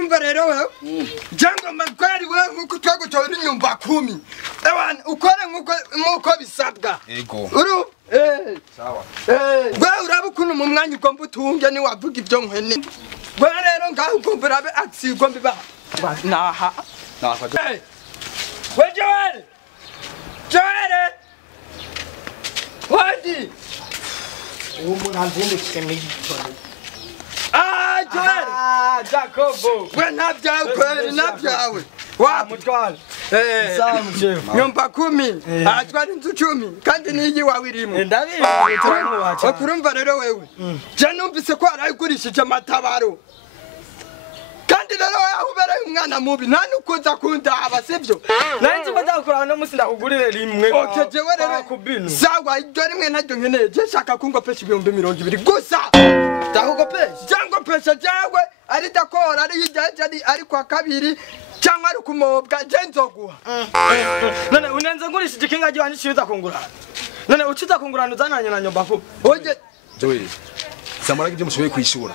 Umva rero wewe jango makwari wewe nkuko twagutora inyumba 10 ewana ukore nkuko bisabwa ego uru sawa wewe urabukuntu mu mwanya ugomba utunge ni wavuga ibyo nkwene wewe rero ngaho ugomba urabe aksi ugomba ba naha we Joel wadi umuranzinde kemigitone Joel Jacobo we nabyawe wa mutwala sawa mchefu nyumba 10 atwari inzu 10 kandi niji wawirimo ndabizi turamuwacha okurumva rero wewe je numvise ko arayigurishije amatabaro kandi rero yahubere umwana mubi nta nukuza kundaba sivyo nanzi badakora no musi ndakugurire rimwe okejewe rero kubinu sawa iryo rimwe naryo nkeneye je shaka kungopesha 220 gusa ndakugopesha jango pesha jawe ari dakora ari hijaje ari kwa kabiri cyangwa ari kumobwa je nzoguha none unenze ngurishije kinga gihe nishiza kungurana none uciza kungurana uzananye na nyumba ko oje Joel samara gije mushoboye kwishura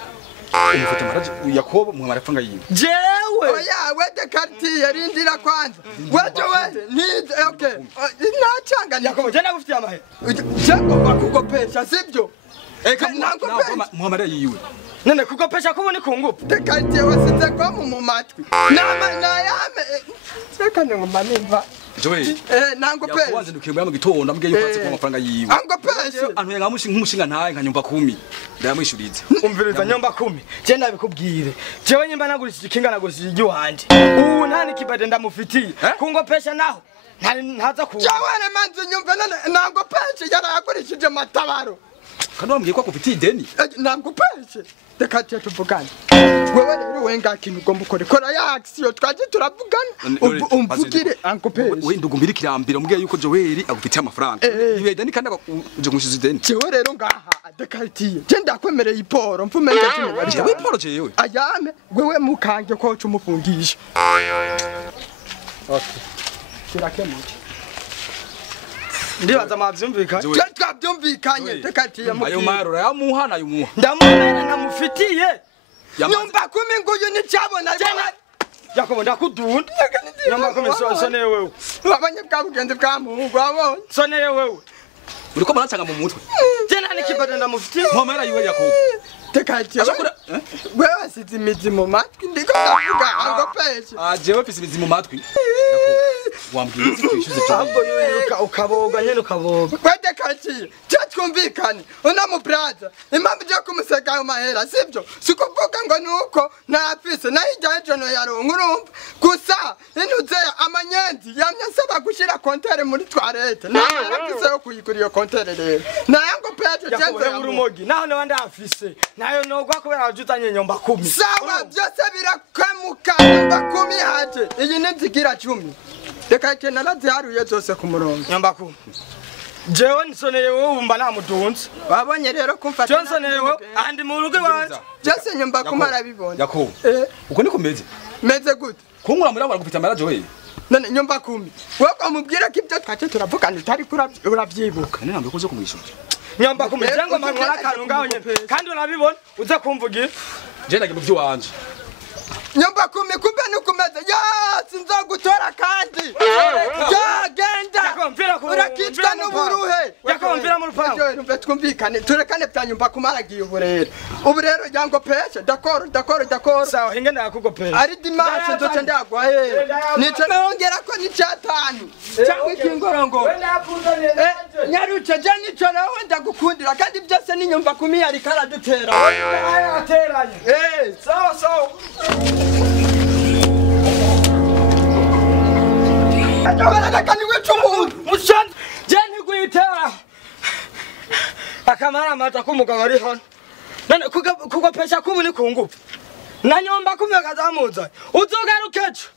umufite maraje Yakobo mu marapanga yiwe jewe oya wede karti yarindira kwanza waje we ni okay nachanga Yakobo je nagufitiye amahe jango bakugopesha sibyo nango muhamara yiwe none kugopesha ko ni kungupa de karti wasinze ko mu matwi nama nayame seka ngomba nimba Joel nango pe yakubanze ndukiye mu gitondo ambwiye yuko atse ku mafaranga yiwe ango peshe antu nkamushi nk'umushinga ntaye nka nyumba 10 ndamwishuriza umviriza nyumba 10 je ndabikubwire jewe nyimba nagurishije kinga nagurishije igi wanje ubu nta nikibade ndamufitiye kungopesha naho ntaza ku jawene manzi nyumva nango peshe yaragurishije matabaro kandi wambwiye ko akufitiye ideni nango peshe reka tuvugane wewe rero wenga kintu ugomba ukora ya action twaje turavugana umvugire ankopeshe we ndugumbira kirambira mbwiye yuko Joel agufitiye amafaranga ibe ideni kandi uje gushiza ideni jewe rero ngaha dekartiye je ndakwemereye iporo mfumenga cyane jewe iporo jewe ayame wewe mukange ko cumufungisha okay kirakemuke ndibaza mavyumvika je twabyumvikanye dekartiye mu ayo marora yamuha nayo muha ndamubera namufitiye nyumba 10 nguyu ni cyabona Yakobo ndakudunda nyumba 10 soneye wewe wabanye bwabugende bwamuhungu abonye soneye wewe uriko maracanga mu mutwe je nani kibade ndamufitiye muhamara yiwe Yakobo dekartiye wewe sizi imizi mu matwi ndiko ndavuga ango peshe jewe pisi imizi mu matwi wambwiye kwishyuza ahubwo yuka ukaboga nyene ukaboga wede kaciye twumvikane una mu brother impamvu je kumuseka ayo mahera sibyo sikuvuga ngo nuko ntafise nahijya ejono yaronka urumva gusa inuze amanyenzi yamyasaba gushira kontere muri toilette narafise yo kuyigura iyo kontere rero nayango peje Yakobo urumogi naho nabandi afise nayo nogwa kubera wajutanye nyumba 10 sawa byose birakemuka nyumba 10 haje iyi ninzigira 10 reka kena naziharuye zose ku murongo nyumba 10 jewe nisoneye wowe umba namudunze wabonye rero kumfata Johnson yewe andi mu rugo wanje Jose nyumba kumara bibona Yakobo uko niko meze gute kunkura muri abara gufita amaraje we none nyumba 10 wako mubwira ko ibyo twace turavugana utari urabyibuka none nambe kuzo kumwishura nyumba 10 cyangwa mpamara akantu ngaho nyene kandi urabibona uza kumvugira je nagiye mu byo wanje nyumba 10 kumbe nukumeze ya sinzagutora kandi ya genda urakitwa n'uburuhe yakomvira mu rupango umve twumvikane turekane bya nyumba kumaragiye ubu rero yango peshe d'accord sawa ingene yakugopera ari dimanche nzoce ndagwa nico nongera ko ni cyatanu cyangwa ikingorongoro nyaruce je nico nawe ndagukundira kandi byose ni nyumba 10 yari karadutera ateranye sawa Ajogaraka ni wicu umuntu mushanda je ntigwitera akamara amata kumugabo ari hano none kugopesha kubu ni kungupa na nyumba 10 kazamuza uzogarukejo